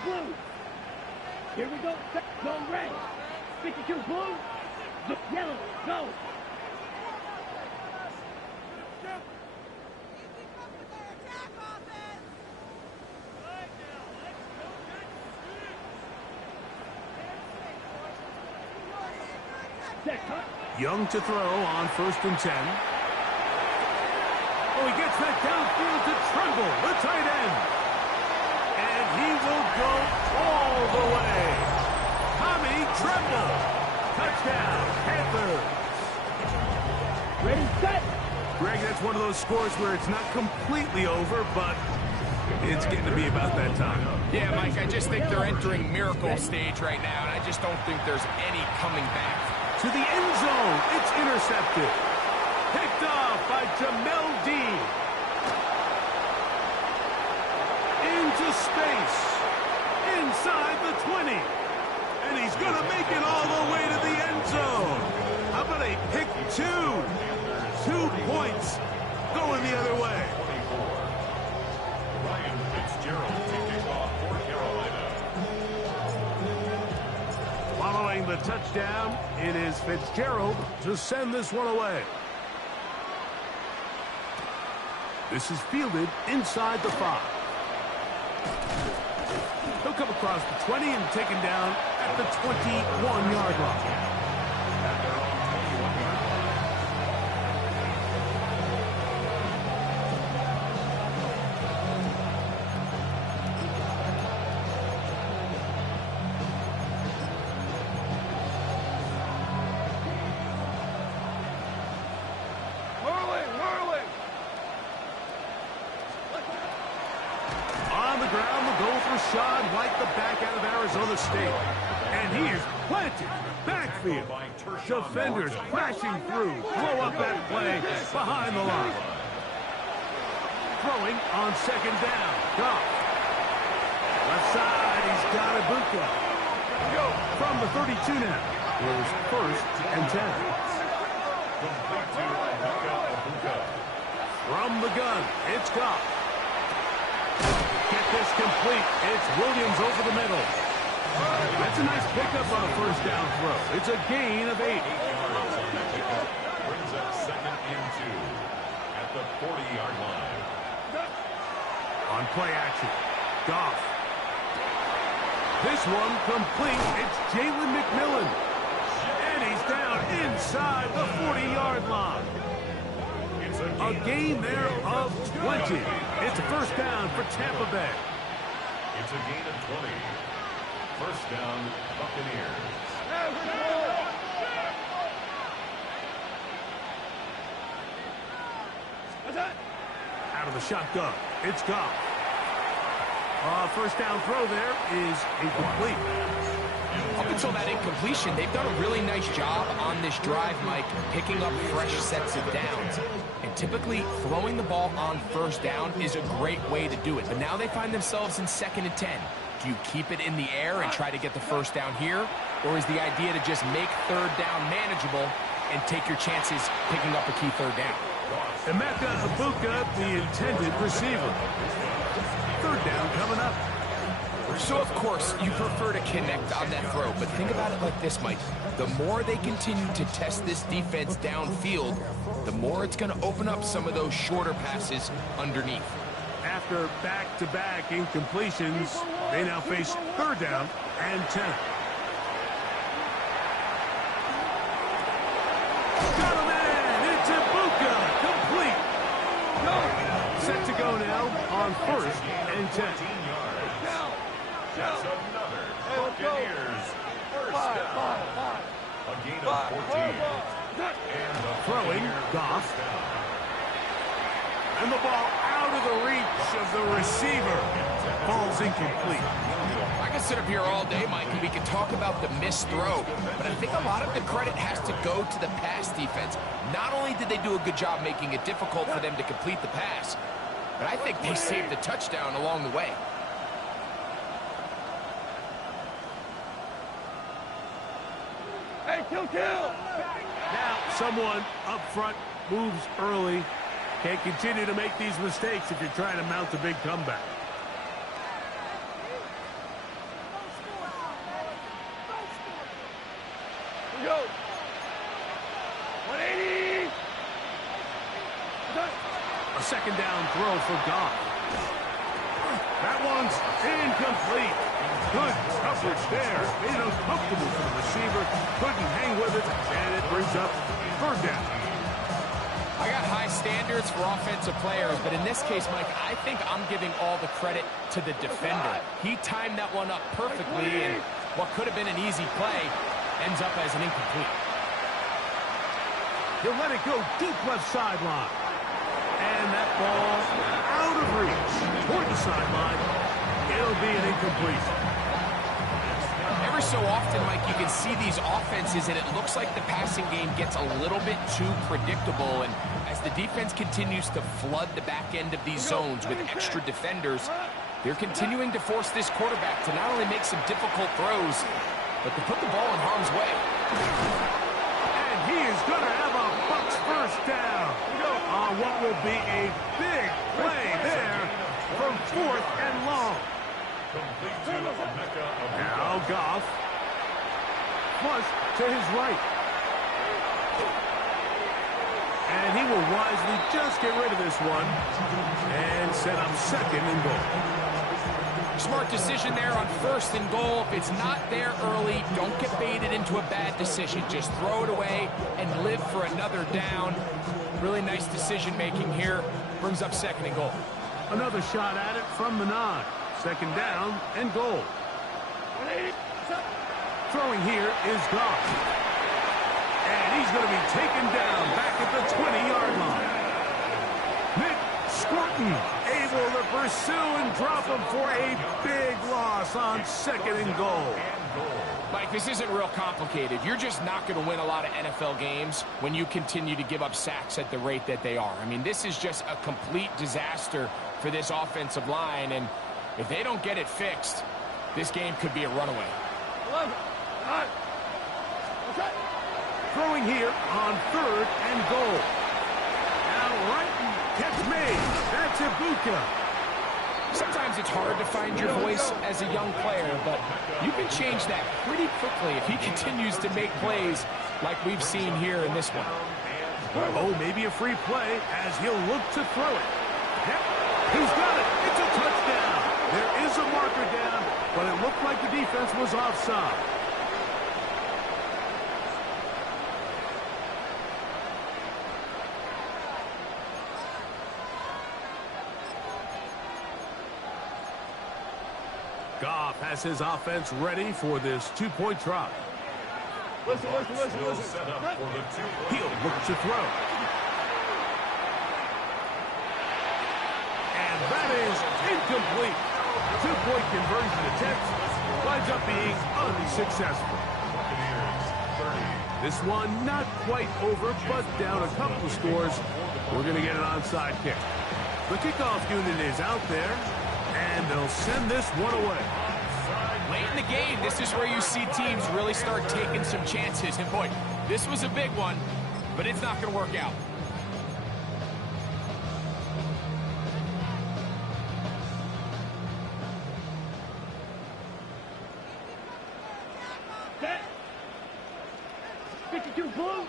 Blue. Here we go. Go red. 52 blue. Yellow. Go. Young to throw on 1st and 10. Oh, he gets that downfield to Tremble, the tight end. And he will go all the way. Tommy Tremble. Touchdown, Panthers. Ready, set. Greg, that's one of those scores where it's not completely over, but it's getting to be about that time. Yeah, Mike, I just think they're entering miracle stage right now, and I just don't think there's any coming back. To the end zone, it's intercepted. Picked off by Jamel Dean. Into space. Inside the 20. And he's going to make it all the way to the end zone. How about a pick 2? 2 points going the other way. Ryan Fitzgerald taking off for Carolina. Following the touchdown, it is Fitzgerald to send this one away. This is fielded inside the 5. He'll come across the 20 and taken down at the 21-yard line. Shot like the back out of Arizona State. And he is planted. Backfield. Defenders crashing through. Blow up that play behind the line. Throwing on 2nd down. Goff. Left side, he's got Ibuka. From the 32 now. Here's 1st and 10. From the gun, it's Goff. Get this complete. It's Williams over the middle. That's a nice pickup on a 1st down throw. It's a gain of 8. Brings up 2nd and 2 at the 40-yard line. On play action, Goff. This one complete. It's Jalen McMillan. And he's down inside the 40-yard line. A gain there of 20. It's a 1st down for Tampa Bay. It's a gain of 20. 1st down, Buccaneers. Out of the shotgun, it's Goff. First down throw there is incomplete. Up until that incompletion, they've done a really nice job on this drive, Mike, picking up fresh sets of downs. And typically, throwing the ball on first down is a great way to do it. But now they find themselves in 2nd and 10. Do you keep it in the air and try to get the first down here? Or is the idea to just make 3rd down manageable and take your chances picking up a key 3rd down? Emeka Ibuka, the intended receiver. 3rd down coming up. So, of course, you prefer to connect on that throw, but think about it like this, Mike. The more they continue to test this defense downfield, the more it's going to open up some of those shorter passes underneath. After back-to-back incompletions, they now face 3rd down and 10. Got him in! It's Ibuka! Complete! Set to go now on 1st and 10. That's another Buccaneers first down. A gain of 14. And the Throwing, Goff. And the ball out of the reach of the receiver. Ball's incomplete. I can sit up here all day, Mike, and we can talk about the missed throw, but I think a lot of the credit has to go to the pass defense. Not only did they do a good job making it difficult for them to complete the pass, but I think they saved the touchdown along the way. Hey, kill! Now someone up front moves early. Can't continue to make these mistakes if you're trying to mount a big comeback. Go! 180! A 2nd down throw for Goff. That one's incomplete. Good coverage there. Made it uncomfortable for the receiver. Couldn't hang with it, and it brings up 3rd down. I got high standards for offensive players, but in this case, Mike, I think I'm giving all the credit to the defender. He timed that one up perfectly, and what could have been an easy play ends up as an incomplete. He'll let it go deep left sideline. And that ball out of reach toward the sideline. It'll be an incomplete. Every so often, Mike, you can see these offenses, and it looks like the passing game gets a little bit too predictable. And as the defense continues to flood the back end of these zones with extra defenders, they're continuing to force this quarterback to not only make some difficult throws, but to put the ball in harm's way. And he is going to have a Bucs first down on what will be a big play there from 4th and long. complete to Emeka Ibuka. Now Goff. Flush to his right. And he will wisely just get rid of this one and set up 2nd and goal. Smart decision there on 1st and goal. If it's not there early, don't get baited into a bad decision. Just throw it away and live for another down. Really nice decision making here. Brings up 2nd and goal. Another shot at it from the 9. 2nd down and goal. Throwing here is Goff. And he's going to be taken down back at the 20-yard line. Nick Scorton able to pursue and drop him for a big loss on 2nd and goal. Mike, this isn't real complicated. You're just not going to win a lot of NFL games when you continue to give up sacks at the rate that they are. I mean, this is just a complete disaster for this offensive line, and if they don't get it fixed, this game could be a runaway. Throwing here on 3rd and goal. Now right catch made. That's Ibuka. Sometimes it's hard to find your voice as a young player, but you can change that pretty quickly if he continues to make plays like we've seen here in this one. Oh, maybe a free play as he'll look to throw it. Yep, he's got it. It's a touchdown. There is a marker down, but it looked like the defense was offside. Goff has his offense ready for this 2-point try. Listen. Set up for the 2-point. He'll look to throw. And that is incomplete. Two-point conversion attempt winds up being unsuccessful. This one not quite over, but down a couple of scores. We're going to get an onside kick. The kickoff unit is out there, and they'll send this one away. Late in the game, this is where you see teams really start taking some chances. And boy, this was a big one, but it's not going to work out. Set. 52 blue.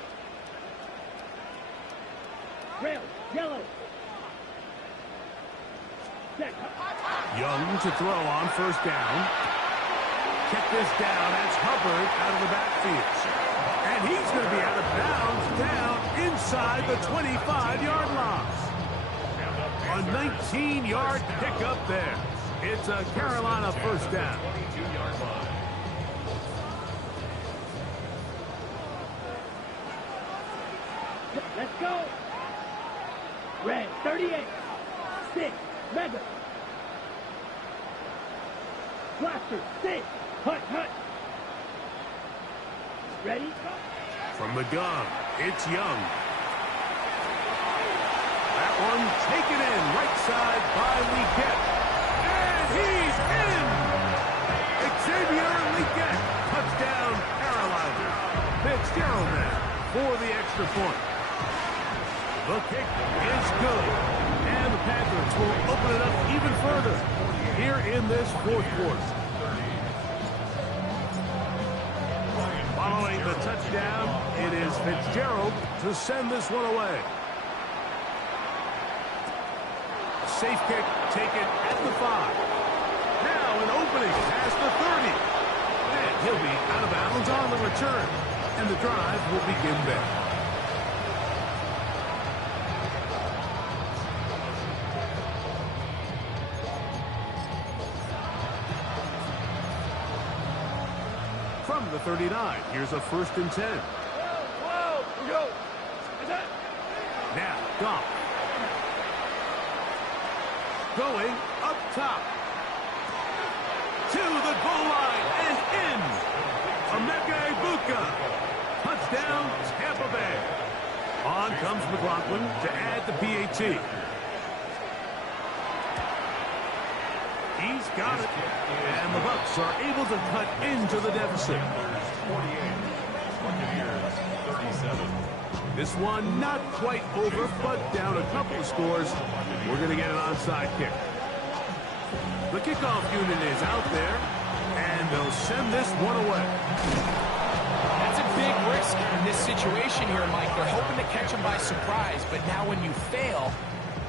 Rail, yellow. Set. Young to throw on first down. Check this down. That's Hubbard out of the backfield. And he's going to be out of bounds down inside the 25-yard line. A 19-yard pickup there. It's a Carolina first down. Let's go. Red, 38. 6. Mega. Blaster, 6. Hut, hut. Ready? From the gun, it's Young. That one taken in right side by League. And he's in! Xavier League. Touchdown, Carolina. Fitzgerald there for the extra point. The kick is good. And the Panthers will open it up even further here in this fourth quarter. Following the touchdown, it is Fitzgerald to send this one away. Safe kick taken at the 5. Now an opening past the 30. And he'll be out of bounds on the return. And the drive will begin there. From the 39, here's a 1st and 10. Whoa, go. Now, Goff. Going up top. To the goal line and in. Emeka Egbuka. Touchdown, Tampa Bay. On comes McLaughlin to add the PAT. He's got it. And the Bucs are able to cut into the deficit. 37. This one not quite over, but down a couple of scores. We're going to get an onside kick. The kickoff unit is out there, and they'll send this one away. That's a big risk in this situation here, Mike. They're hoping to catch him by surprise, but now when you fail,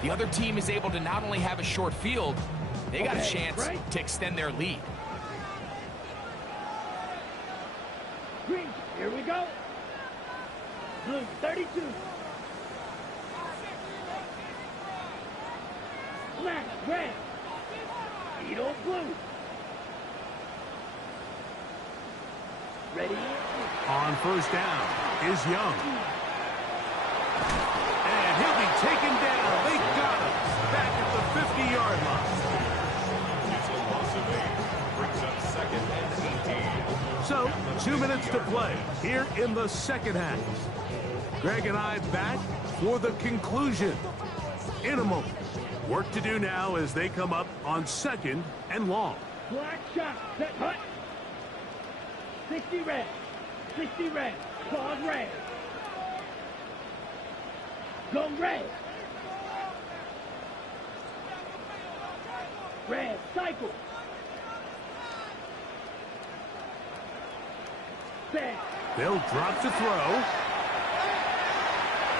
the other team is able to not only have a short field, they got a chance to extend their lead. Green, here we go. Blue, 32. Black, red. Edo, blue. Ready? On first down is Young. And he'll be taken down. They got him back at the 50-yard line. It's a loss of 8. Brings up 2nd and 18. So, 2 minutes to play here in the second half. Greg and I back for the conclusion. In a moment. Work to do now as they come up on 2nd and long. Black shot, set, hut. 60 red. 60 red. Claws red. Go red. Red, cycle. Set. They'll drop to throw.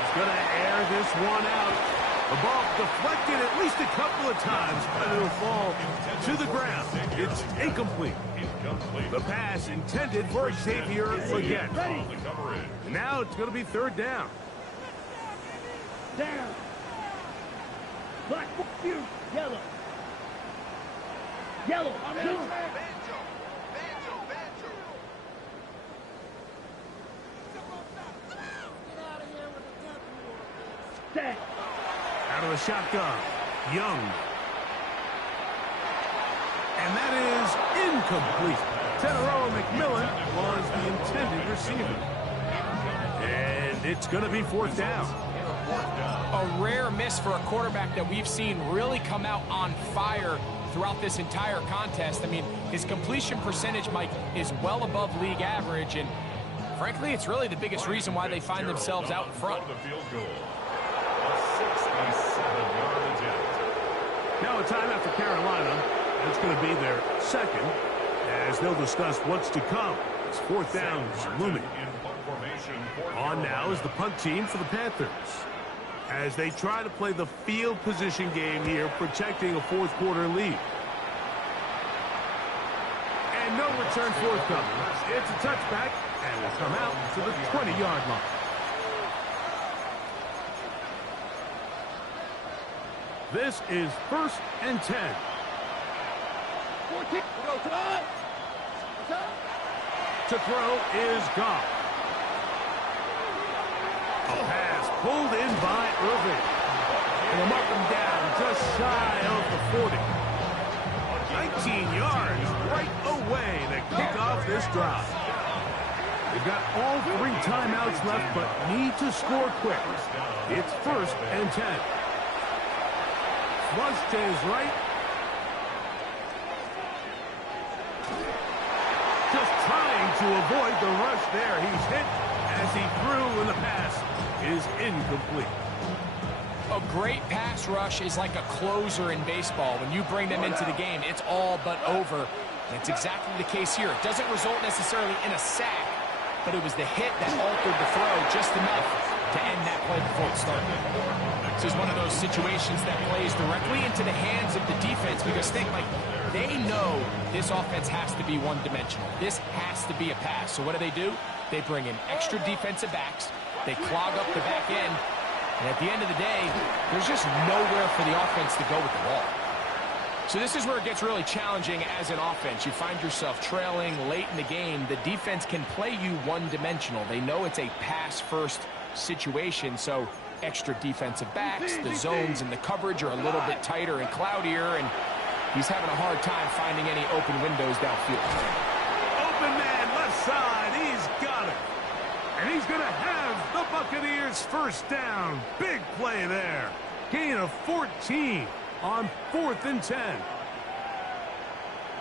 He's going to air this one out. The ball deflected at least a couple of times, but it'll fall to the ground. It's incomplete. The pass intended for Xavier again. Now it's going to be 3rd down. Down. Black, blue, yellow. Yellow, blue. Set. Out of the shotgun, Young. And that is incomplete. Tenoroa McMillan was the intended receiver. And it's going to be 4th down. A rare miss for a quarterback that we've seen really come out on fire throughout this entire contest. I mean, his completion percentage, Mike, is well above league average, and frankly, it's really the biggest reason why they find themselves out in front. Now a timeout for Carolina. It's going to be their second, as they'll discuss what's to come. It's 4th down looming. On now is the punt team for the Panthers, as they try to play the field position game here, protecting a 4th quarter lead. And no return forthcoming. It's a touchback, and will come out to the 20-yard line. This is 1st and 10. To throw is Goff. A pass pulled in by Irving. And will mark him down just shy of the 40. 19 yards right away to kick off this drive. They've got all 3 timeouts left, but need to score quick. It's 1st and 10. Flush to his right. Just trying to avoid the rush there. He's hit as he threw, and the pass is incomplete. A great pass rush is like a closer in baseball. When you bring them into the game, it's all but over. That's exactly the case here. It doesn't result necessarily in a sack, but it was the hit that altered the throw just enough to end that play before it started. This is one of those situations that plays directly into the hands of the defense, because think, like, they know this offense has to be one-dimensional. This has to be a pass. So what do? They bring in extra defensive backs. They clog up the back end. And at the end of the day, there's just nowhere for the offense to go with the ball. So this is where it gets really challenging as an offense. You find yourself trailing late in the game. The defense can play you one-dimensional. They know it's a pass-first situation, so extra defensive backs, the zones and the coverage are a little bit tighter and cloudier, and he's having a hard time finding any open windows downfield. Open man left side, he's got it. And he's going to have the Buccaneers 1st down. Big play there. Gain of 14 on 4th and 10.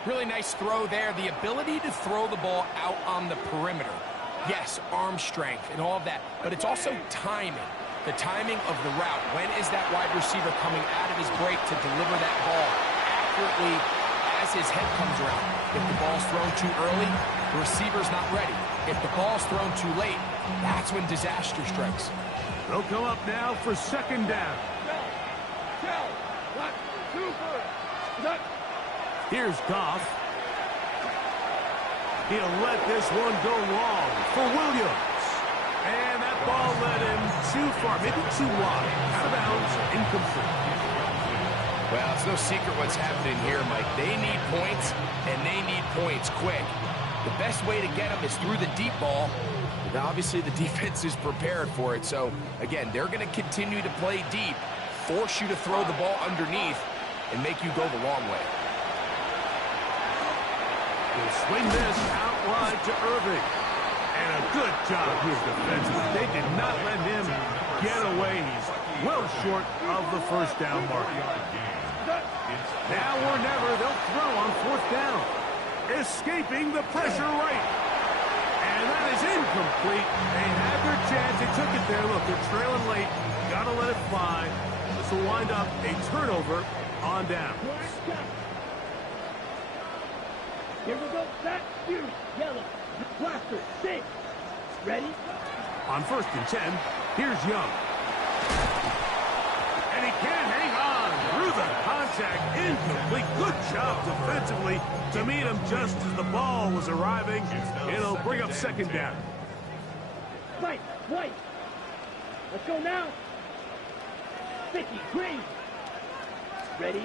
Really nice throw there. The ability to throw the ball out on the perimeter. Yes, arm strength and all of that, but it's also timing. The timing of the route. When is that wide receiver coming out of his break to deliver that ball accurately as his head comes around? If the ball's thrown too early, the receiver's not ready. If the ball's thrown too late, that's when disaster strikes. They'll come up now for 2nd down. Here's Goff. He'll let this one go long for Williams. And that ball led him too far, maybe too wide. Out of bounds, incomplete. Well, it's no secret what's happening here, Mike. They need points, and they need points quick. The best way to get them is through the deep ball. And obviously, the defense is prepared for it. So, again, they're going to continue to play deep, force you to throw the ball underneath, and make you go the long way. He'll swing this out wide to Irving. And a good job here defensively. They did not let him get away. He's well short of the 1st down mark. Now or never, they'll throw on 4th down. Escaping the pressure right. And that is incomplete. They had their chance. They took it there. Look, they're trailing late. Got to let it fly. This will wind up a turnover on down. Here we go. Back, you, yellow. Blaster, 6. Ready? On 1st and 10, here's Young. And he can't hang on through the contact. Incomplete. Good job defensively to meet him just as the ball was arriving. It'll bring up 2nd down. White. Let's go now. 50, green. Ready?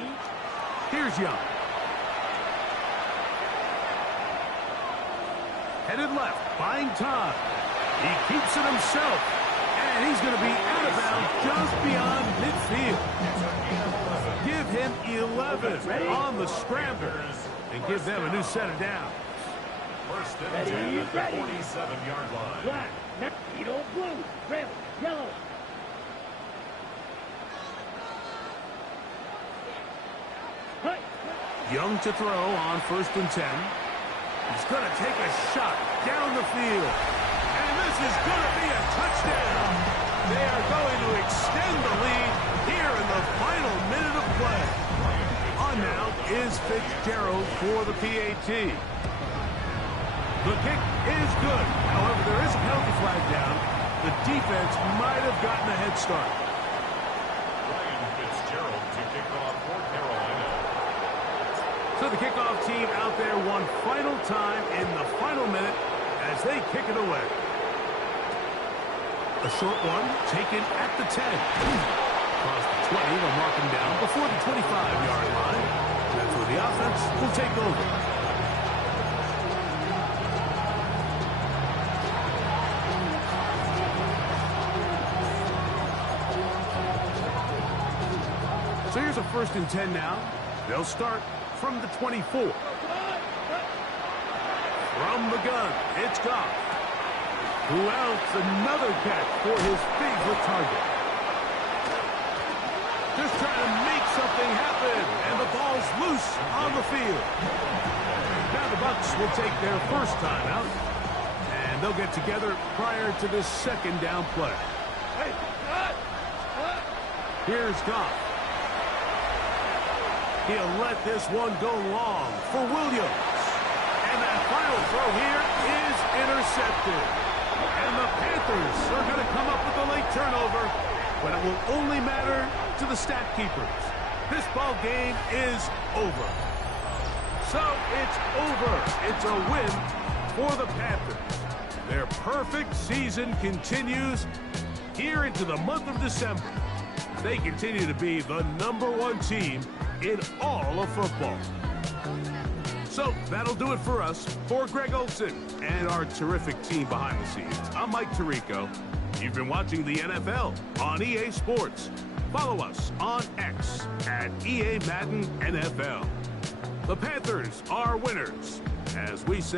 Here's Young. Headed left, buying time. He keeps it himself, and he's going to be out of bounds just beyond midfield. Give him 11 on the scramble. and give them a new set of downs. First and 10 at the 47-yard line. Black, yellow, blue, red, yellow. Hut. Young to throw on 1st and 10. He's going to take a shot down the field. And this is going to be a touchdown. They are going to extend the lead here in the final minute of play. On now is Fitzgerald for the PAT. The kick is good. However, there is a penalty flag down. The defense might have gotten a head start. Ryan Fitzgerald to kick off for Carolina. So the kickoff team out there one final time in the final minute as they kick it away. A short one taken at the 10. Across the 20, they'll mark him down before the 25-yard line. That's where the offense will take over. So here's a 1st and 10 now. They'll start from the 24. From the gun, it's Goff. Who else? Another catch for his favorite target. Just trying to make something happen, and the ball's loose on the field. Now the Bucs will take their first timeout, and they'll get together prior to this 2nd down play. Here's Goff. He'll let this one go long for Williams. And that final throw here is intercepted. And the Panthers are going to come up with a late turnover, but it will only matter to the stat keepers. This ball game is over. So it's over. It's a win for the Panthers. Their perfect season continues here into the month of December. They continue to be the #1 team in all of football. So that'll do it for us. For Greg Olson and our terrific team behind the scenes, I'm Mike Tirico. You've been watching the NFL on EA Sports. Follow us on X at EA Madden NFL. The Panthers are winners, as we say.